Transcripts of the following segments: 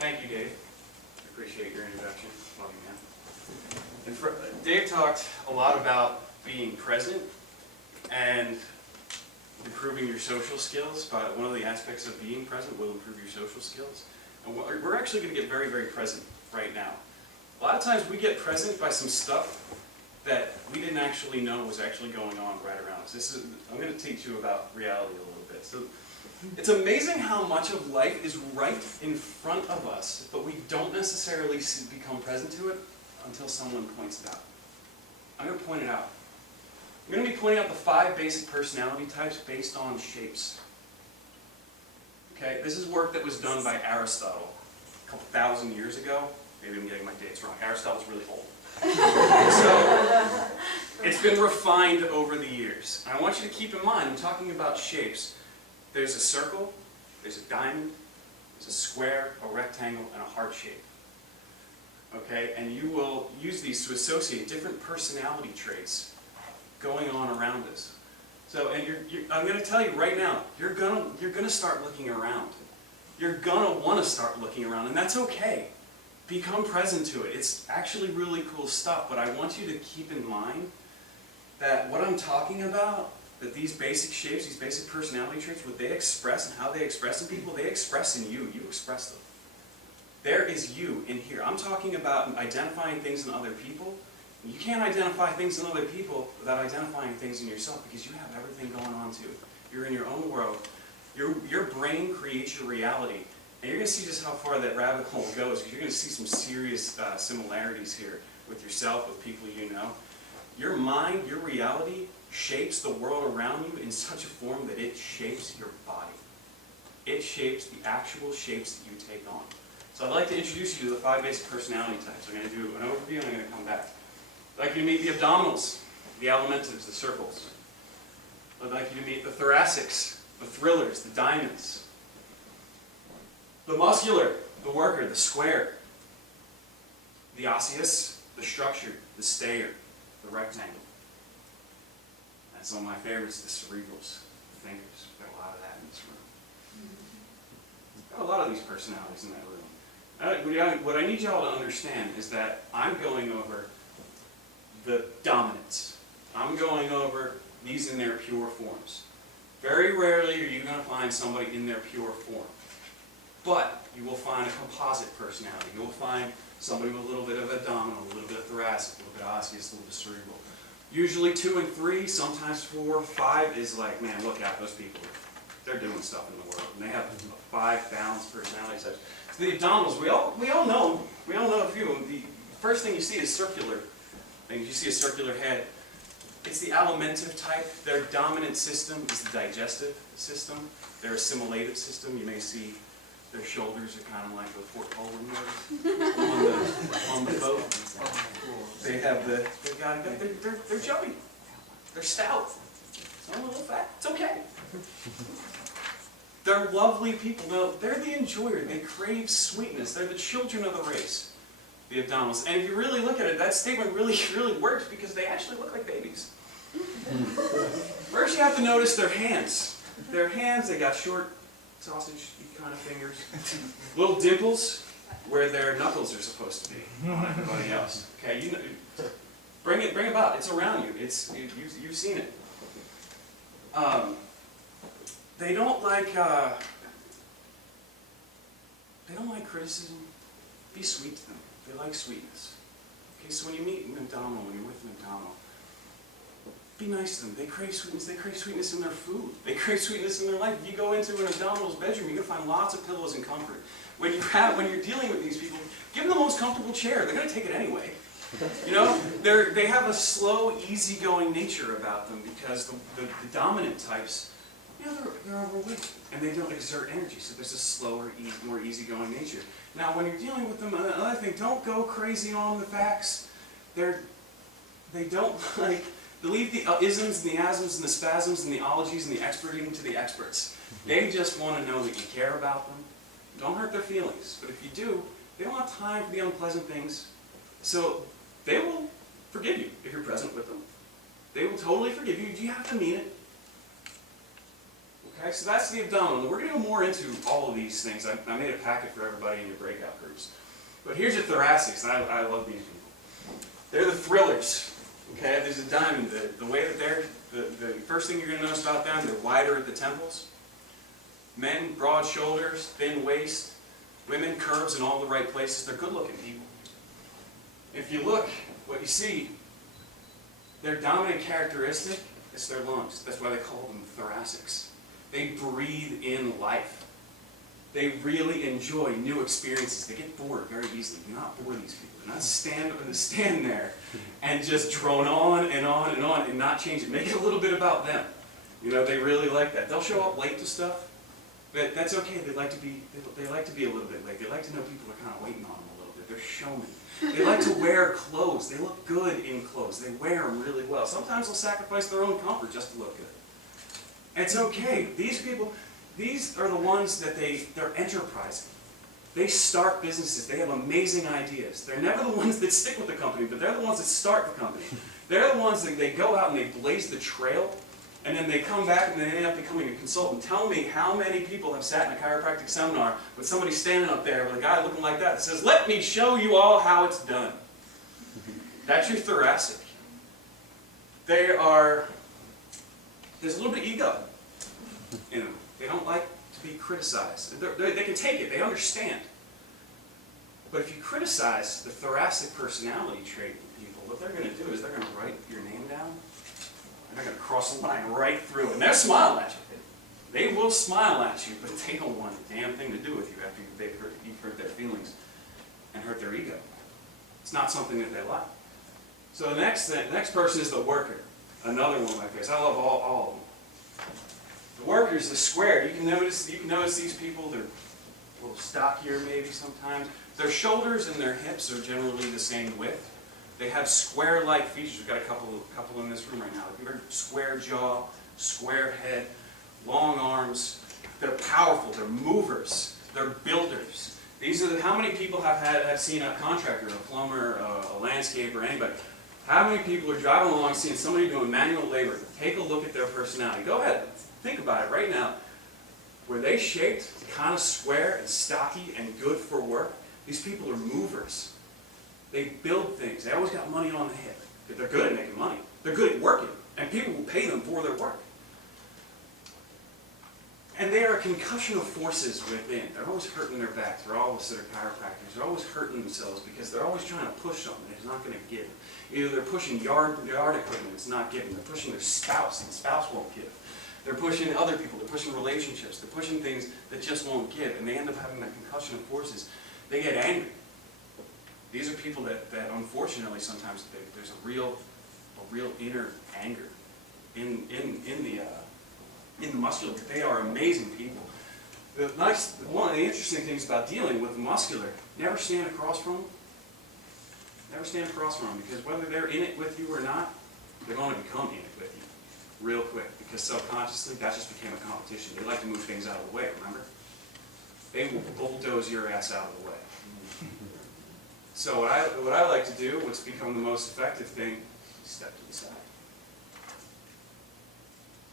Thank you, Dave. I appreciate your introduction. Love you, man. And Dave talked a lot about being present and improving your social skills, but one of the aspects of being present will improve your social skills. And we're actually going to get very, very present right now. A lot of times we get present by some stuff that we didn't actually know was actually going on right around us. I'm going to teach you about reality a little bit. So it's amazing how much of life is right in front of us, but we don't necessarily become present to it until someone points it out. I'm going to point it out. I'm going to be pointing out the 5 basic personality types based on shapes. Okay, this is work that was done by Aristotle a couple thousand years ago. Maybe I'm getting my dates wrong. Aristotle's really old. So it's been refined over the years. And I want you to keep in mind, I'm talking about shapes. There's a circle, there's a diamond, there's a square, a rectangle, and a heart shape. Okay, and you will use these to associate different personality traits going on around us. So, and I'm going to tell you right now, you're gonna start looking around. You're gonna want to start looking around, and that's okay. Become present to it. It's actually really cool stuff, but I want you to keep in mind that what I'm talking about, that these basic shapes, these basic personality traits, what they express and how they express in people, they express in you. You express them. There is you in here. I'm talking about identifying things in other people. You can't identify things in other people without identifying things in yourself, because you have everything going on too. You're in your own world. Your brain creates your reality. And you're going to see just how far that rabbit hole goes, because you're going to see some serious similarities here with yourself, with people you know. Your mind, your reality, shapes the world around you in such a form that it shapes your body. It shapes the actual shapes that you take on. So I'd like to introduce you to the 5 basic personality types. I'm going to do an overview and I'm going to come back. I'd like you to meet the abdominals, the alimentives, the circles. I'd like you to meet the thoracics, the thrillers, the diamonds. The muscular, the worker, the square. The osseous, the structured, the stayer, the rectangle. And some of my favorites, the cerebrals, the thinkers. We've got a lot of that in this room. We've got a lot of these personalities in that room. What I need y'all to understand is that I'm going over the dominants. I'm going over these in their pure forms. Very rarely are you going to find somebody in their pure form. But you will find a composite personality. You will find somebody with a little bit of abdominal, a little bit of thoracic, a little bit of osseous, a little bit of cerebral. Usually 2 and 3, sometimes 4, 5 is like, man, look out, those people. They're doing stuff in the world. And they have 5 balanced personality types. So the abdominals, we all know a few of them. The first thing you see is circular things. You see a circular head. It's the alimentive type. Their dominant system is the digestive system. Their assimilative system, you may see their shoulders are kind of like the porthole on the boat. They have they're chubby. They're stout. Some a little fat. It's okay. They're lovely people. No, they're the enjoyer. They crave sweetness. They're the children of the race, the abdominals. And if you really look at it, that statement really, really works, because they actually look like babies. First, you have to notice their hands. Their hands, they got short, sausage kind of fingers. Little dimples where their knuckles are supposed to be on everybody else. Okay, you know, bring it about. It's around you. You've seen it. They don't like criticism. Be sweet to them. They like sweetness. Okay, so when you meet an abdominal, when you're with an abdominal, be nice to them. They crave sweetness. They crave sweetness in their food. They crave sweetness in their life. If you go into an abdominal's bedroom, you're going to find lots of pillows and comfort. When you're dealing with these people, give them the most comfortable chair. They're going to take it anyway. You know, they have a slow, easygoing nature about them, because the dominant types, you know, they're overweight and they don't exert energy. So there's a slower, more easygoing nature. Now, when you're dealing with them, another thing, don't go crazy on the facts. They don't like. They leave the isms and the asms and the spasms and the ologies and the experting to the experts. They just want to know that you care about them. Don't hurt their feelings. But if you do, they don't have time for the unpleasant things. So they will forgive you if you're present with them. They will totally forgive you. You have to mean it. Okay, so that's the abdominal. We're going to go more into all of these things. I made a packet for everybody in your breakout groups. But here's your thoracics, and I love these people. They're the thrillers. Okay, there's a diamond. The way that the first thing you're going to notice about them, they're wider at the temples. Men, broad shoulders, thin waist. Women, curves in all the right places. They're good-looking people. If you look, what you see, their dominant characteristic is their lungs. That's why they call them thoracics. They breathe in life. They really enjoy new experiences. They get bored very easily. Do not bore these people. Do not stand there and just drone on and on and on and not change it. Make it a little bit about them. You know, they really like that. They'll show up late to stuff, but that's okay. They like to be a little bit late. They like to know people are kind of waiting on them a little bit. They're showmen. They like to wear clothes. They look good in clothes. They wear them really well. Sometimes they'll sacrifice their own comfort just to look good. It's okay. These people, these are the ones that they're enterprising. They start businesses. They have amazing ideas. They're never the ones that stick with the company, but they're the ones that start the company. They're the ones that they go out and they blaze the trail, and then they come back and they end up becoming a consultant. Tell me how many people have sat in a chiropractic seminar with somebody standing up there with a guy looking like that says, "Let me show you all how it's done." That's your thoracic. There's a little bit of ego in them. They don't like to be criticized. They can take it. They understand. But if you criticize the thoracic personality trait in people, what they're going to do is they're going to write your name down, and they're going to cross the line right through, and they'll smile at you. They will smile at you, but they don't want a damn thing to do with you after you've hurt their feelings and hurt their ego. It's not something that they like. So the next person is the worker. Another one of my favorites. I love all of them. The worker is the square. You can notice these people. They're a little stockier maybe sometimes. Their shoulders and their hips are generally the same width. They have square-like features. We've got a couple in this room right now. They're square jaw, square head, long arms. They're powerful. They're movers. They're builders. These are how many people have seen a contractor, a plumber, a landscaper, anybody? How many people are driving along seeing somebody doing manual labor? Take a look at their personality. Go ahead. Think about it right now. Were they shaped kind of square and stocky and good for work? These people are movers. They build things. They always got money on the hip. They're good at making money. They're good at working. And people will pay them for their work. And they are a concussion of forces within. They're always hurting their back. They're always that are chiropractors. They're always hurting themselves because they're always trying to push something that's not going to give. Either they're pushing yard equipment that's not giving. They're pushing their spouse and the spouse won't give. They're pushing other people. They're pushing relationships. They're pushing things that just won't give. And they end up having that concussion of forces. They get angry. These are people that unfortunately sometimes there's a real inner anger in the muscular. They are amazing people. One of the interesting things about dealing with the muscular, never stand across from them. Never stand across from them, because whether they're in it with you or not, they're going to become in it with you real quick, because subconsciously that just became a competition. They like to move things out of the way, remember? They will bulldoze your ass out of the way. So what I like to do, what's become the most effective thing, step to the side.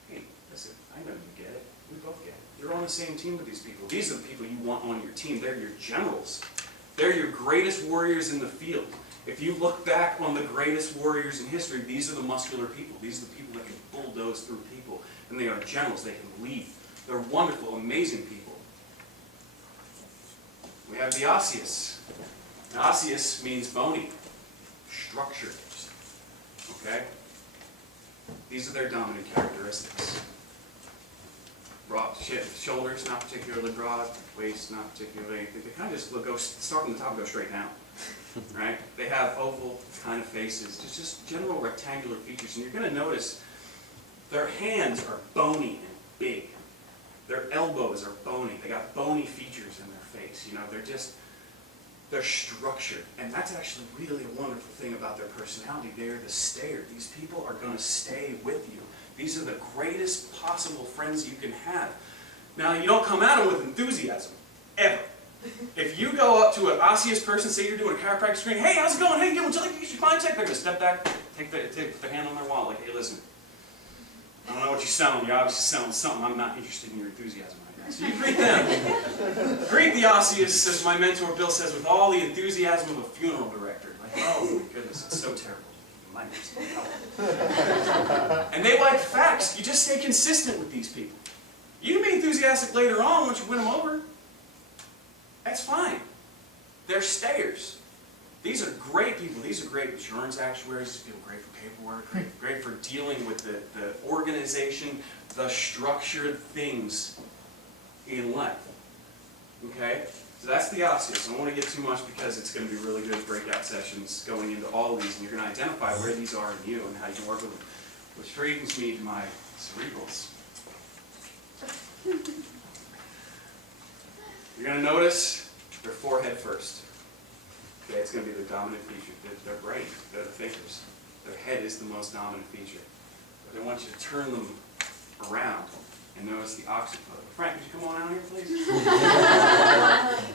Hey, listen, I know you get it. We both get it. You're on the same team with these people. These are the people you want on your team. They're your generals. They're your greatest warriors in the field. If you look back on the greatest warriors in history, these are the muscular people. These are the people that can bulldoze through people. And they are generals. They can lead. They're wonderful, amazing people. We have the osseous. The osseous means bony, structured. Okay? These are their dominant characteristics. Broad shoulders, not particularly broad. Waist, not particularly. They kind of just go start from the top and go straight down. Right? They have oval kind of faces, just general rectangular features. And you're going to notice their hands are bony and big. Their elbows are bony. They got bony features in their face. You know, they're structured. And that's actually really a wonderful thing about their personality. They're the stayer. These people are going to stay with you. These are the greatest possible friends you can have. Now, you don't come at them with enthusiasm, ever. If you go up to an osseous person, say you're doing a chiropractic screen, "Hey, how's it going? Hey, would you like to get your spine checked?" They're going to step back, put their hand on their wallet, like, "Hey, listen, I don't know what you're selling. You're obviously selling something. I'm not interested in your enthusiasm right now. So you greet them. Greet the osseous, as my mentor Bill says, with all the enthusiasm of a funeral director. Like, oh my goodness, it's so terrible. You might need some help. And they like facts. You just stay consistent with these people. You can be enthusiastic later on once you win them over. That's fine. They're stayers. These are great people. These are great insurance actuaries. These people are great for paperwork, great for dealing with the organization, the structured things in life. Okay? So that's the osseous. I don't want to get too much because it's going to be really good breakout sessions going into all of these, and you're going to identify where these are in you and how you can work with them. Which brings me to my cerebrals. You're going to notice their forehead first. Okay, it's going to be their dominant feature. Their brain, they're the thinkers. Their head is the most dominant feature. But I want you to turn them around and notice the occiput. Frank, could you come on out here, please?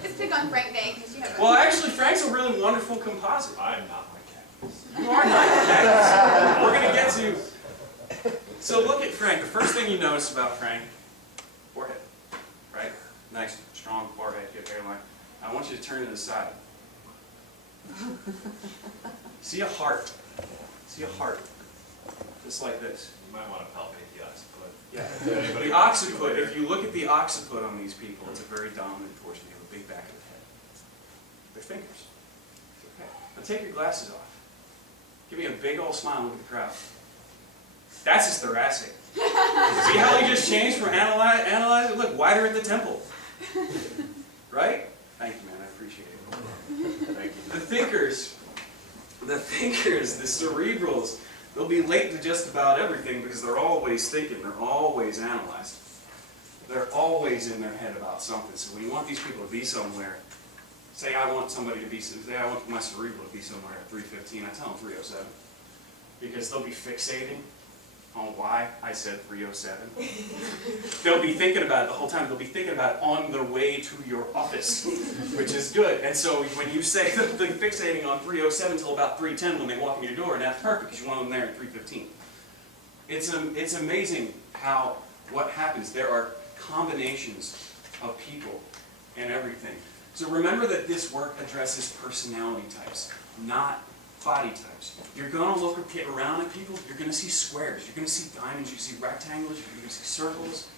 Let's pick on Frank Day, because you have a... Well, actually, Frank's a really wonderful composite. I am not my cactus. You are not a cactus. We're going to get to... So look at Frank. The first thing you notice about Frank, forehead, right? Nice, strong forehead, good hairline. I want you to turn to the side. See a heart. See a heart. Just like this. You might want to palpate the occiput. Yeah. The occiput, if you look at the occiput on these people, it's a very dominant portion. They have a big back of the head. They're thinkers. Okay. Now take your glasses off. Give me a big old smile and look at the crowd. That's his thoracic. See how he just changed from analyze? Look, wider at the temple. Right? Thank you, man. I appreciate it. Thank you. The thinkers, the cerebrals, they'll be late to just about everything because they're always thinking. They're always analyzing. They're always in their head about something. So when you want these people to be somewhere, say I want my cerebral to be somewhere at 315, I tell them 307. Because they'll be fixating on why I said 307. They'll be thinking about it the whole time. They'll be thinking about it on their way to your office, which is good. And so when you say that they're fixating on 307 until about 310 when they walk in your door, and that's perfect because you want them there at 315. It's amazing what happens. There are combinations of people and everything. So remember that this work addresses personality types, not body types. You're going to look around at people, you're going to see squares, you're going to see diamonds, you see rectangles, you're going to see circles.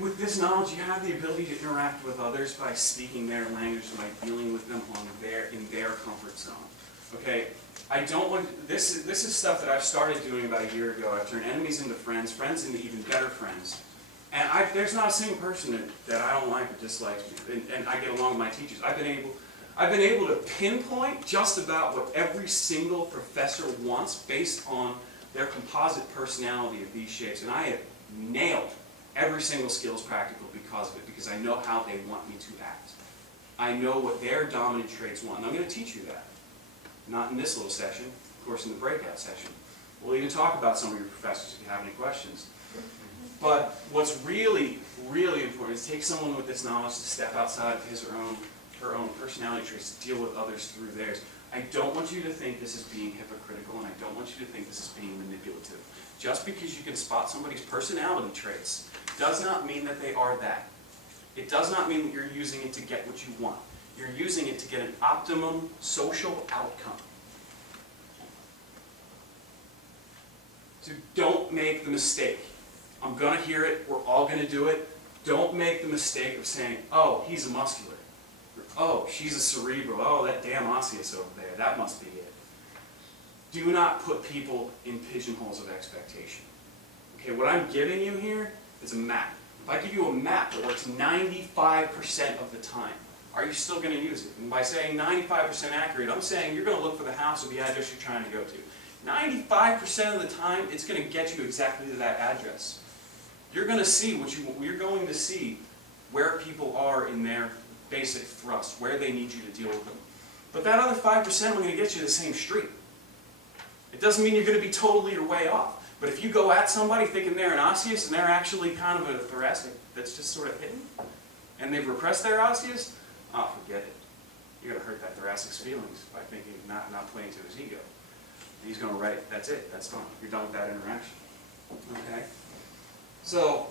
With this knowledge, you have the ability to interact with others by speaking their language, by dealing with them in their comfort zone. Okay, I don't want, this is stuff that I've started doing about a year ago. I've turned enemies into friends, friends into even better friends. And there's not a single person that I don't like or dislikes me. And I get along with my teachers. I've been able to pinpoint just about what every single professor wants based on their composite personality of these shapes. And I have nailed every single skills practical because of it, because I know how they want me to act. I know what their dominant traits want. And I'm going to teach you that. Not in this little session, of course in the breakout session. We'll even talk about some of your professors if you have any questions. But what's really, really important is take someone with this knowledge to step outside of his or her own personality traits to deal with others through theirs. I don't want you to think this is being hypocritical, and I don't want you to think this is being manipulative. Just because you can spot somebody's personality traits does not mean that they are that. It does not mean that you're using it to get what you want. You're using it to get an optimum social outcome. So don't make the mistake. I'm going to hear it. We're all going to do it. Don't make the mistake of saying, oh, he's a muscular. Oh, she's a cerebral. Oh, that damn osseous over there. That must be it. Do not put people in pigeonholes of expectation. Okay, what I'm giving you here is a map. If I give you a map that works 95% of the time, are you still going to use it? And by saying 95% accurate, I'm saying you're going to look for the house or the address you're trying to go to. 95% of the time, it's going to get you exactly to that address. You're going to see you're going to see where people are in their basic thrust, where they need you to deal with them. But that other 5% are going to get you to the same street. It doesn't mean you're going to be totally your way off. But if you go at somebody thinking they're an osseous and they're actually kind of a thoracic that's just sort of hidden, and they've repressed their osseous, oh, forget it. You're going to hurt that thoracic's feelings by thinking not playing to his ego. He's going to write, that's it, that's done. You're done with that interaction. Okay? So,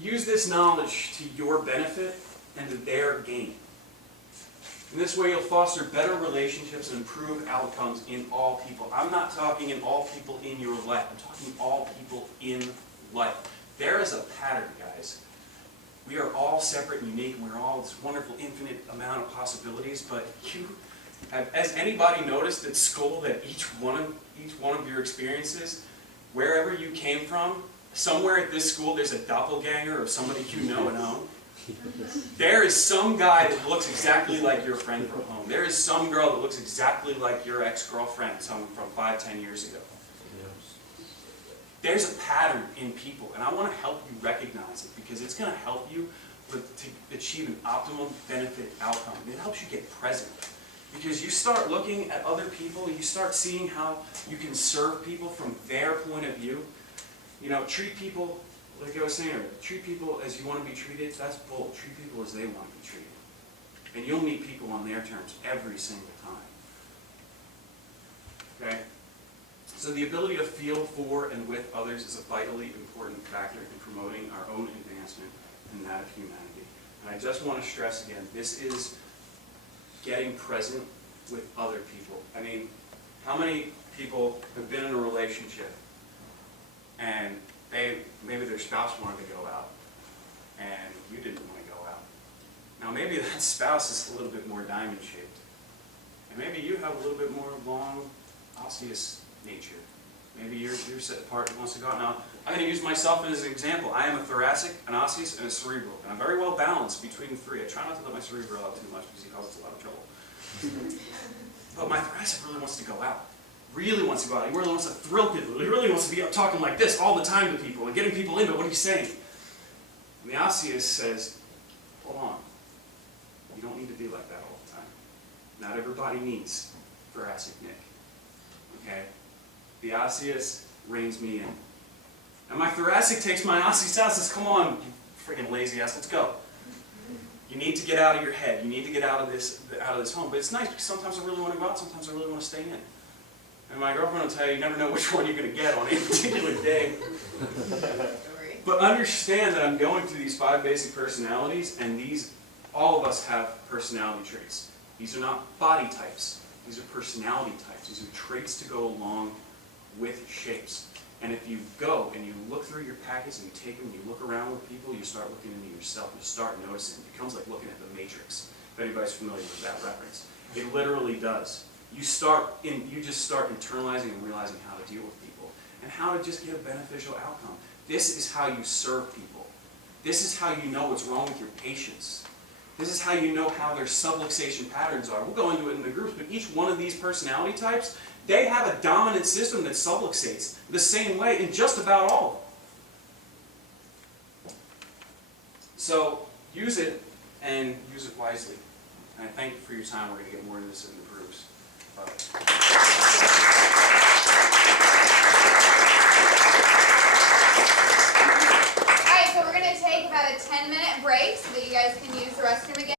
use this knowledge to your benefit and to their gain. In this way, you'll foster better relationships and improve outcomes in all people. I'm not talking in all people in your life. I'm talking all people in life. There is a pattern, guys. We are all separate and unique, and we're all this wonderful, infinite amount of possibilities, but has anybody noticed at school that each one of your experiences, wherever you came from, somewhere at this school there's a doppelganger of somebody you know and own? There is some guy that looks exactly like your friend from home. There is some girl that looks exactly like your ex-girlfriend from 5-10 years ago. There's a pattern in people, and I want to help you recognize it because it's going to help you to achieve an optimum benefit outcome. It helps you get present. Because you start looking at other people, you start seeing how you can serve people from their point of view. You know, treat people, like I was saying earlier, treat people as you want to be treated. That's bull. Treat people as they want to be treated. And you'll meet people on their terms every single time. Okay? So the ability to feel for and with others is a vitally important factor in promoting our own advancement and that of humanity. And I just want to stress again, this is getting present with other people. I mean, how many people have been in a relationship and maybe their spouse wanted to go out and you didn't want to go out? Now maybe that spouse is a little bit more diamond shaped. And maybe you have a little bit more long, osseous nature. Maybe you're set part that wants to go out. Now, I'm going to use myself as an example. I am a thoracic, an osseous, and a cerebral. And I'm very well balanced between the three. I try not to let my cerebral out too much because he causes a lot of trouble. But my thoracic really wants to go out. Really wants to go out. He really wants to thrill people. He really wants to be up talking like this all the time to people and getting people into what he's saying. And the osseous says, hold on. You don't need to be like that all the time. Not everybody needs thoracic Nick. Okay? The osseous reins me in. And my thoracic takes my osseous out and says, come on, you freaking lazy ass, let's go. You need to get out of your head. You need to get out of this home. But it's nice because sometimes I really want to go out, sometimes I really want to stay in. And my girlfriend will tell you, you never know which one you're going to get on any particular day. But understand that I'm going through these 5 basic personalities, and all of us have personality traits. These are not body types. These are personality types. These are traits to go along with shapes. And if you go and you look through your packets and you take them and you look around with people, you start looking into yourself, you start noticing. It becomes like looking at the Matrix, if anybody's familiar with that reference. It literally does. You just start internalizing and realizing how to deal with people and how to just get a beneficial outcome. This is how you serve people. This is how you know what's wrong with your patients. This is how you know how their subluxation patterns are. We'll go into it in the groups, but each one of these personality types, they have a dominant system that subluxates the same way in just about all of them. So use it and use it wisely. And I thank you for your time. We're going to get more into this in the groups. Bye.